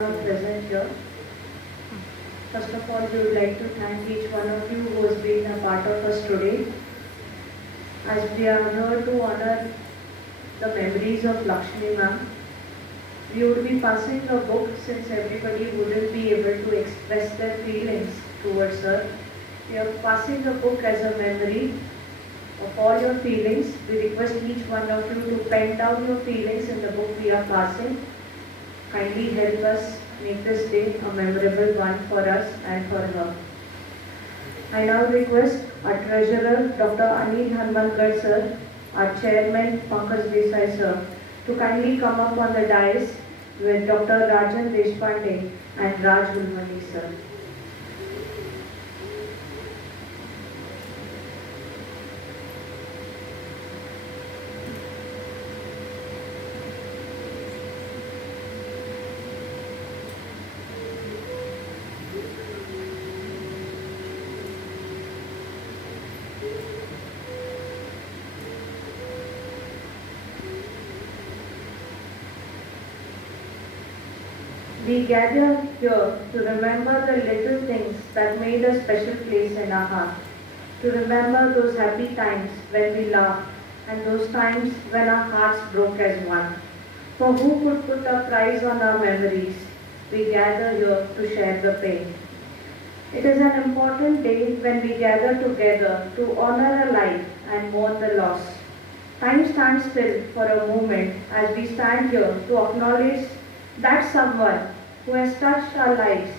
Present here. First of all, we would like to thank each one of you who has been a part of us today. As we are here to honor the memories of Lakshmi ma'am, we would be passing a book since everybody wouldn't be able to express their feelings towards her. We are passing a book as a memory of all your feelings. We request each one of you to pen down your feelings in the book we are passing. Kindly help us make this day a memorable one for us and for her. I now request our Treasurer, Dr. Anil Hanmankar sir, our Chairman, Pankaj Desai sir, to kindly come up on the dais with Dr. Rajan Deshpande and Raj Gulmani sir. We gather here to remember the little things that made a special place in our heart, to remember those happy times when we laughed and those times when our hearts broke as one. For who could put a price on our memories? We gather here to share the pain. It is an important day when we gather together to honor a life and mourn the loss. Time stands still for a moment as we stand here to acknowledge that someone who has touched our lives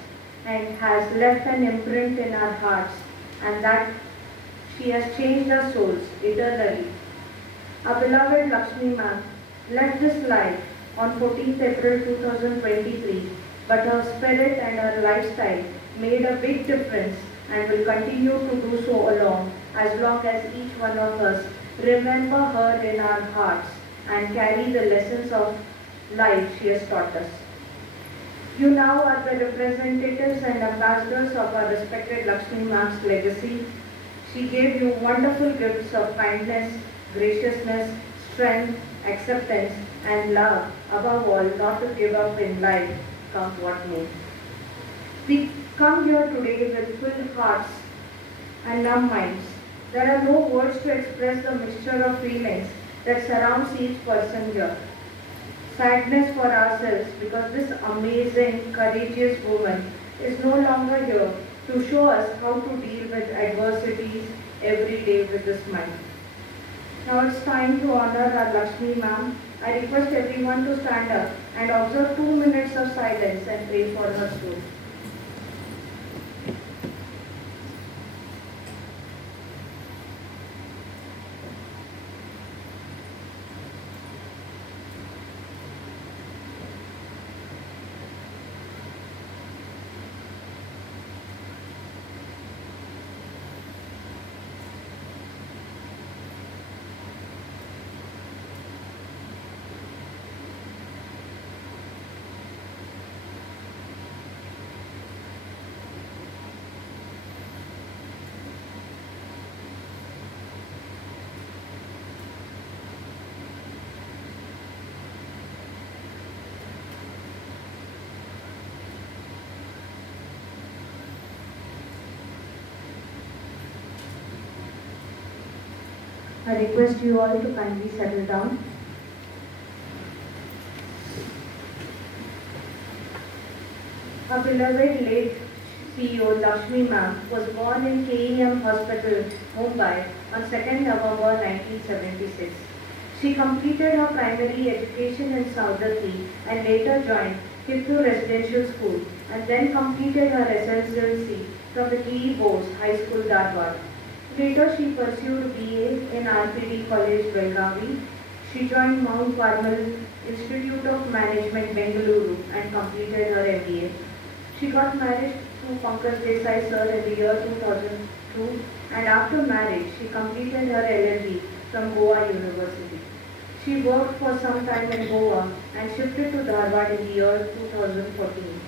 and has left an imprint in our hearts, and that she has changed our souls eternally. Our beloved Lakshmi ma'am left this life on 14th April 2023, but her spirit and her lifestyle made a big difference and will continue to do so as long as each one of us remember her in our hearts and carry the lessons of life she has taught us. You now are the representatives and ambassadors of our respected Lakshmi ma'am's legacy. She gave you wonderful gifts of kindness, graciousness, strength, acceptance, and love. Above all, not to give up in life, come what may. We come here today with full hearts and numb minds. There are no words to express the mixture of feelings that surrounds each person here. Sadness for ourselves because this amazing, courageous woman is no longer here to show us how to deal with adversities every day with a smile. Now it's time to honor our Lakshmi ma'am. I request everyone to stand up and observe 2 minutes of silence and pray for her soul. I request you all to kindly settle down. Our beloved late CEO Lakshmi ma'am was born in KEM Hospital, Mumbai on 2nd November 1976. She completed her primary education in Saudati and later joined Kittur Residential School and then completed her SSLC from the TE Boards High School, Dharwad. Later, she pursued BA in RPD College, Belgavi. She joined Mount Carmel Institute of Management, Bengaluru, and completed her MBA. She got married to Pankaj Desai sir in the year 2002, and after marriage, she completed her LLB from Goa University. She worked for some time in Goa and shifted to Dharwad in the year 2014.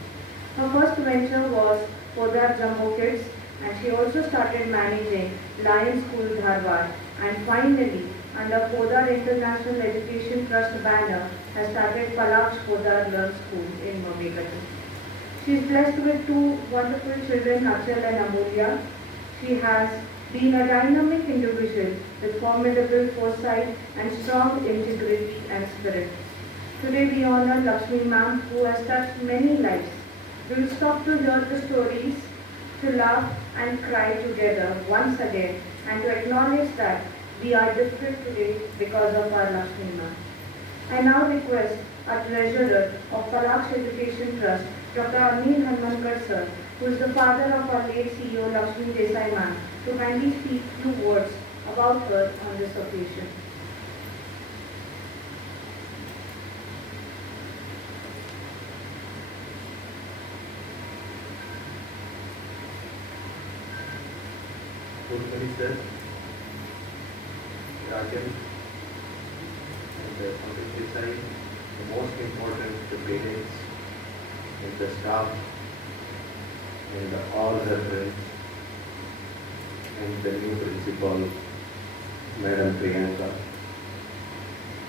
Her first venture was Podar Jumbo Kids, and she also started managing Lion School Dharwad, and finally under Podar International Education Trust banner has started Palaksh Podar Learn School in Venkatrao. She is blessed with two wonderful children, Achal and Amulya. She has been a dynamic individual with formidable foresight and strong integrity and spirit. Today we honor Lakshmi ma'am, who has touched many lives. We will stop to hear the stories, to laugh and cry together once again, and to acknowledge that we are different today because of our Lakshmi ma'am. I now request our treasurer of Palaksh Education Trust, Dr. Anil Hanmankar sir, who is the father of our late CEO Lakshmi Desai ma'am, to kindly speak few words about her on this occasion. Good morning, sir. Rajan and the Condolence side, the most important, the parents and the staff and all her friends and the new principal, Madam Priyanka,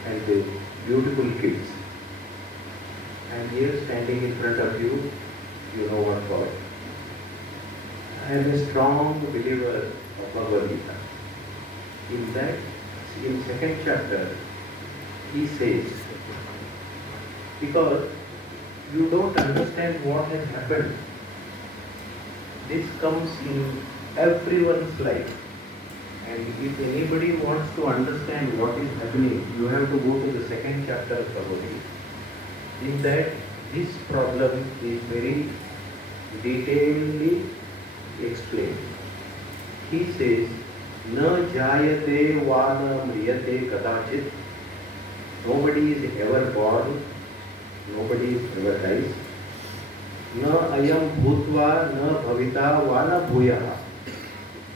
and the beautiful kids. I am here standing in front of you, you know what for. I am a strong believer of Bhagavad Gita. In that, in second chapter, he says, because you don't understand what has happened, this comes in everyone's life. And if anybody wants to understand what is happening, you have to go to the second chapter of Bhagavad Gita. In that, this problem is very detailedly explained. He says, Na jayate va na mriyate kadachit. Nobody is ever born, nobody is ever dies. Na ayam bhutva na bhavita va na bhuyaha.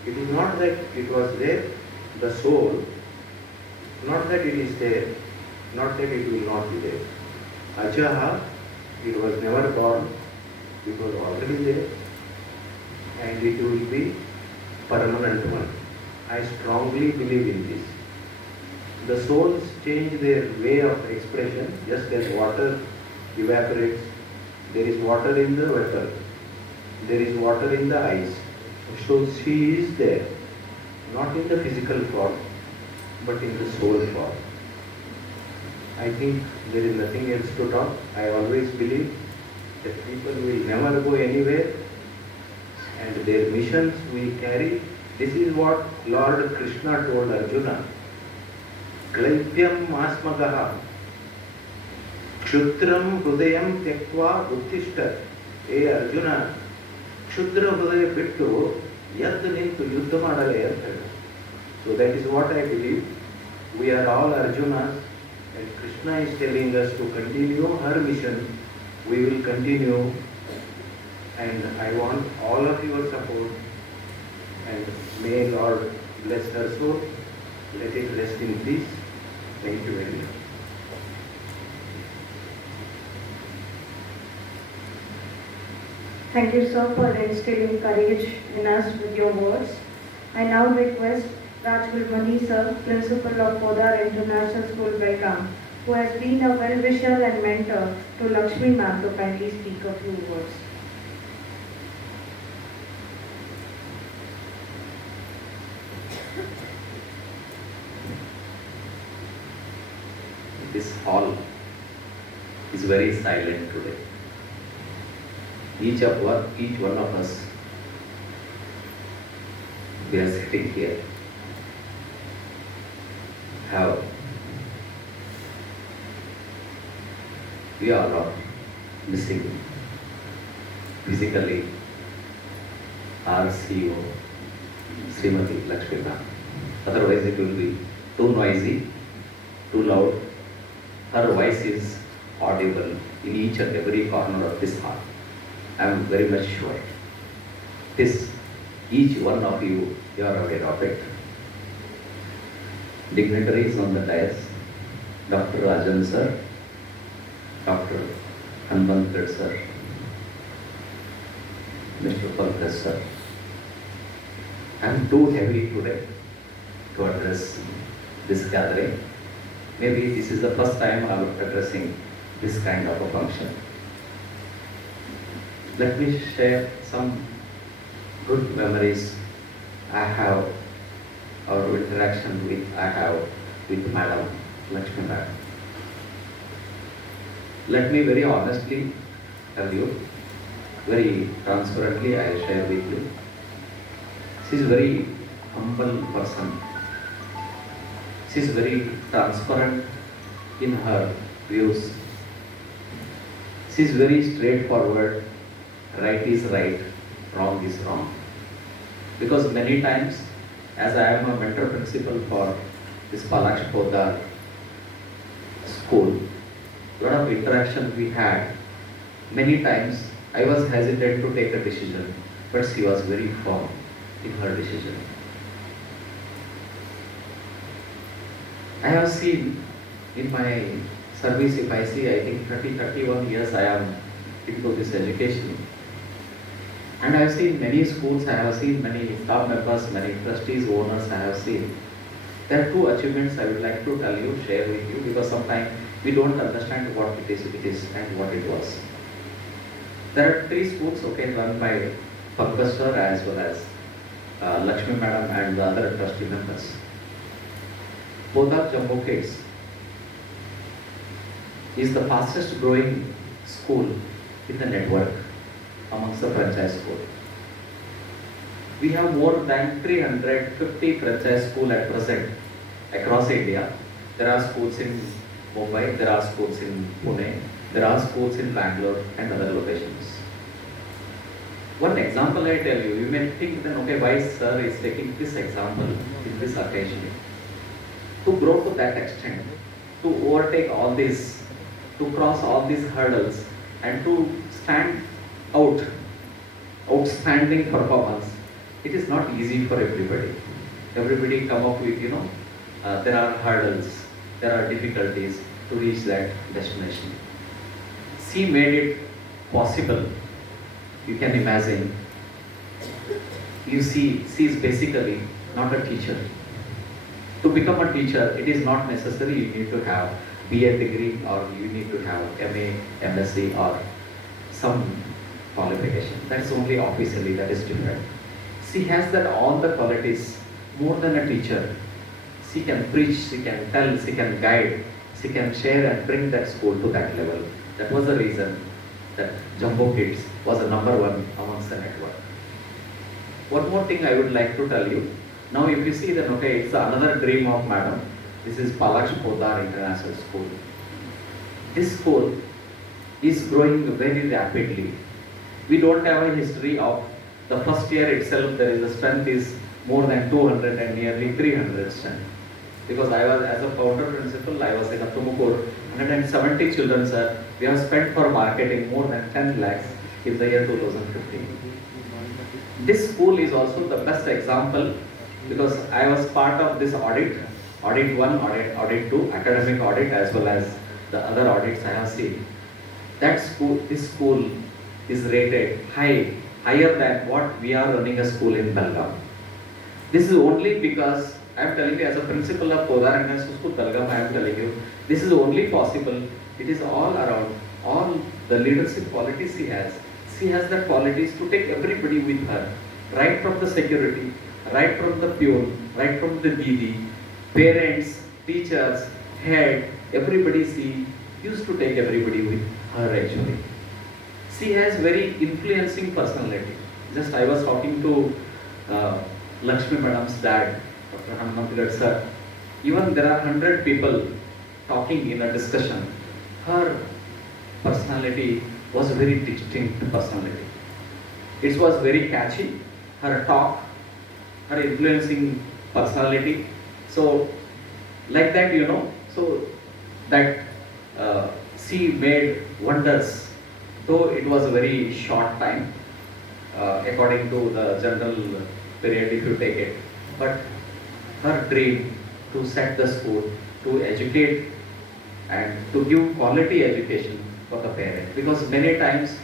It is not that it was there, the soul, not that it is there, not that it will not be there. Ajaha, it was never born, it was already there, and it will be permanent one. I strongly believe in this. The souls change their way of expression just as water evaporates. There is water in the vessel, there is water in the ice. So she is there, not in the physical form, but in the soul form. I think there is nothing else to talk. I always believe that people will never go anywhere, and their missions we carry. This is what Lord Krishna told Arjuna. Klaipyam asmagaha kshuddram hrudayam tyaktva uttishta. Hey Arjuna, ಕ್ಷುದ್ರ ಹೃದಯ ಬಿಟ್ಟು ಎದ್ದು ನಿಂತು ಯುದ್ಧ ಮಾಡಲೇ ಅಂತ ಹೇಳಿ. So that is what I believe. We are all Arjunas, and Krishna is telling us to continue her mission. We will continue, and I want all of your support, and may Lord bless her soul. Let it rest in peace. Thank you very much. Thank you, sir, for instilling courage in us with your words. I now request Rajgul Mani, sir, Principal of Podar International School, Belgaum, who has been a well-wisher and mentor to Lakshmi ma'am, to kindly speak a few words. This hall is very silent today. Each one of us, we are sitting here, we are not missing physically our CEO, Srimati Lakshmi ma'am. Otherwise it will be too noisy, too loud. Her voice is audible in each and every corner of this hall. I am very much sure. This, each one of you are aware of it. Dignitaries on the dais, Dr. Rajan sir, Dr. Hanmankar sir, Mr. Pankaj sir. I am too heavy today to address this gathering. Maybe this is the first time I am addressing this kind of a function. Let me share some good memories I have or interaction I have with Madam Lakshmi Madam. Let me very honestly tell you, very transparently I share with you. She is very humble person. She is very transparent in her views. She is very straightforward. Right is right, wrong is wrong. Because many times, as I am a mentor principal for this Palaksh Podar school, lot of interaction we had. Many times I was hesitant to take a decision, but she was very firm in her decision. I have seen in my service, if I see, I think 31 years I am into this education. And I have seen many schools, I have seen many staff members, many trustees, owners I have seen. There are two achievements I would like to tell you, share with you, because sometimes we don't understand what it is and what it was. There are 3 schools, run by Pankaj sir as well as Lakshmi Madam and the other trustee members. Both are Jumbo Kids is the fastest growing school in the network amongst the franchise school. We have more than 350 franchise schools at present across India. There are schools in Mumbai, there are schools in Pune, there are schools in Bangalore and other locations. One example I tell you, you may think then, why sir is taking this example in this occasion? To grow to that extent, to overtake all this, to cross all these hurdles and to stand out, outstanding performance, it is not easy for everybody. Everybody come up with, there are hurdles, there are difficulties to reach that destination. She made it possible. You can imagine. You see, she is basically not a teacher. To become a teacher, it is not necessary you need to have BA degree or you need to have MA, MSc or some qualification. That's only officially, that is different. She has that all the qualities more than a teacher. She can preach, she can tell, she can guide, she can share and bring that school to that level. That was the reason that Jumbo Kids was the number 1 amongst the network. One more thing I would like to tell you. Now if you see that, it's another dream of Madam. This is Palaksh Podar International School. This school is growing very rapidly. We don't have a history of the first year itself, there is a strength is more than 200 and nearly 300 strength. Because I was, as a founder principal, I was in a Tumakuru, 170 children, sir. We have spent for marketing more than 10 lakhs in the year 2015. This school is also the best example because I was part of this audit 1, audit 2, academic audit as well as the other audits I have seen. That school, this school is rated higher than what we are running a school in Belgaum. This is only because I am telling you as a principal of Podar International School, Belgaum, I am telling you, this is only possible. It is all around, all the leadership qualities she has. She has the qualities to take everybody with her, right from the security, right from the peon, right from the DD, parents, teachers, head, everybody she used to take everybody with her actually. She has very influencing personality. Just I was talking to Lakshmi Madam's dad, Dr. Hanumanth sir. Even there are 100 people talking in a discussion. Her personality was very distinct personality. It was very catchy. Her talk, her influencing personality. So, like that, so that she made wonders, though it was a very short time, according to the general period if you take it. But her dream to set the school, to educate and to give quality education for the parent. Because many times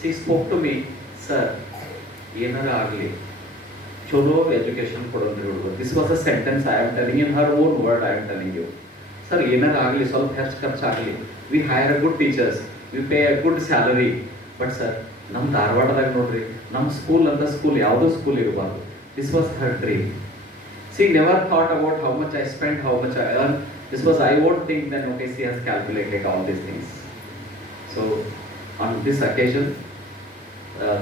she spoke to me, sir, ಏನಾರ ಆಗಲಿ ಚಲೋ education ಕೊಡೋದ್ರಿ ಹುಡುಗರು. This was a sentence I am telling in her own word I am telling you. Sir, ಏನಾರ ಆಗಲಿ ಸ್ವಲ್ಪ ಹೆಚ್ಚು ಖರ್ಚಾಗಲಿ. We hire good teachers, we pay a good salary, but sir, ನಮ್ಮ ಧಾರವಾಡದಾಗ ನೋಡ್ರಿ, ನಮ್ಮ ಸ್ಕೂಲ್ ಅಂತ ಸ್ಕೂಲ್ ಯಾವುದೋ ಸ್ಕೂಲ್ ಇರಬಾರ್ದು. This was her dream. She never thought about how much I spent, how much I earned. This was, I won't think then, okay, she has calculated all these things. So, on this occasion,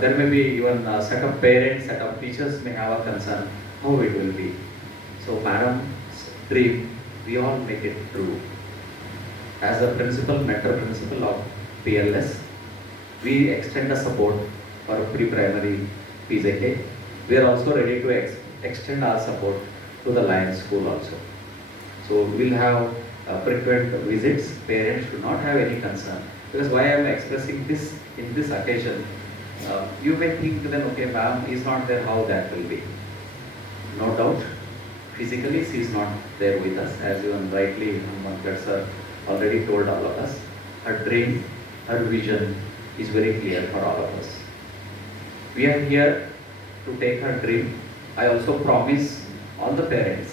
there may be even a set of parents, set of teachers may have a concern how it will be. So, madam's dream, we all make it true. As a principal, mentor principal of PLS, we extend the support for pre-primary PJK. We are also ready to extend our support to the Lions School also. So we'll have frequent visits. Parents should not have any concern. Because why I am expressing this in this occasion, you may think then, okay, ma'am is not there, how that will be. No doubt, physically she is not there with us, as even rightly Venkatrao sir already told all of us. Her dream, her vision is very clear for all of us. We are here to take her dream. I also promise all the parents,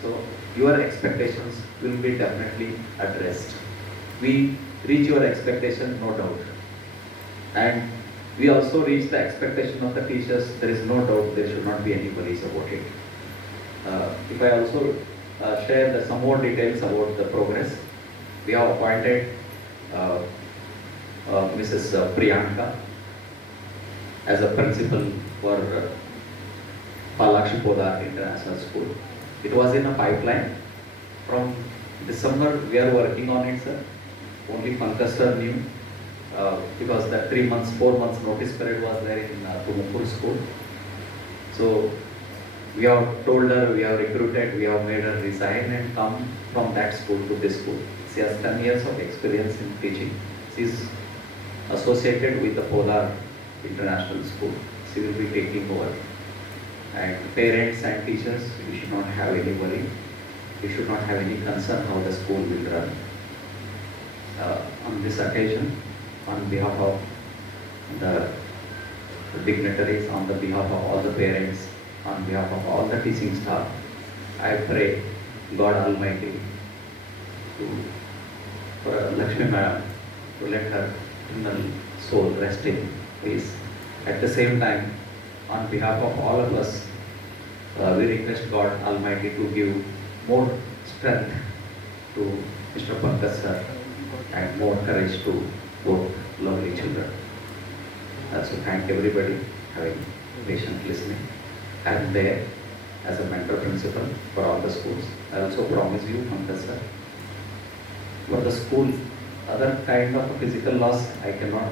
so your expectations will be definitely addressed. We reach your expectation, no doubt, and we also reach the expectation of the teachers. There is no doubt, there should not be any worries about it. If I also share some more details about the progress, we have appointed Mrs. Priyanka as a principal for Lakshmi Desai International School. It was in a pipeline. From December we are working on it, sir. Only Pankaj sir knew, because that 3 months, 4 months notice period was there in Tumkur school. So we have told her, we have recruited, we have made her resign and come from that school to this school. She has 10 years of experience in teaching. She is associated with the Polar International School. She will be taking over. And parents and teachers, you should not have any worry. You should not have any concern how the school will run. On this occasion, on behalf of the dignitaries, on the behalf of all the parents, on behalf of all the teaching staff, I pray God Almighty for Lakshmi Madam to let her eternal soul rest in peace. At the same time, on behalf of all of us, we request God Almighty to give more strength to Mr. Pankaj sir and more courage to both lovely children. So thank everybody having patient listening. I am there as a mentor principal for all the schools. I also promise you, Pankaj sir, for the school, other kind of physical loss,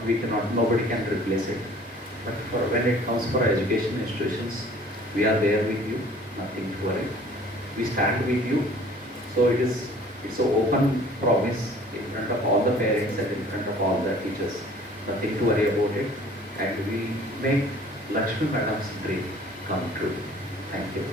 we cannot, nobody can replace it. But when it comes for education institutions, we are there with you, nothing to worry. We stand with you. So it's an open promise in front of all the parents and in front of all the teachers. Nothing to worry about it. And we make Lakshmi Madam's dream come true. Thank you.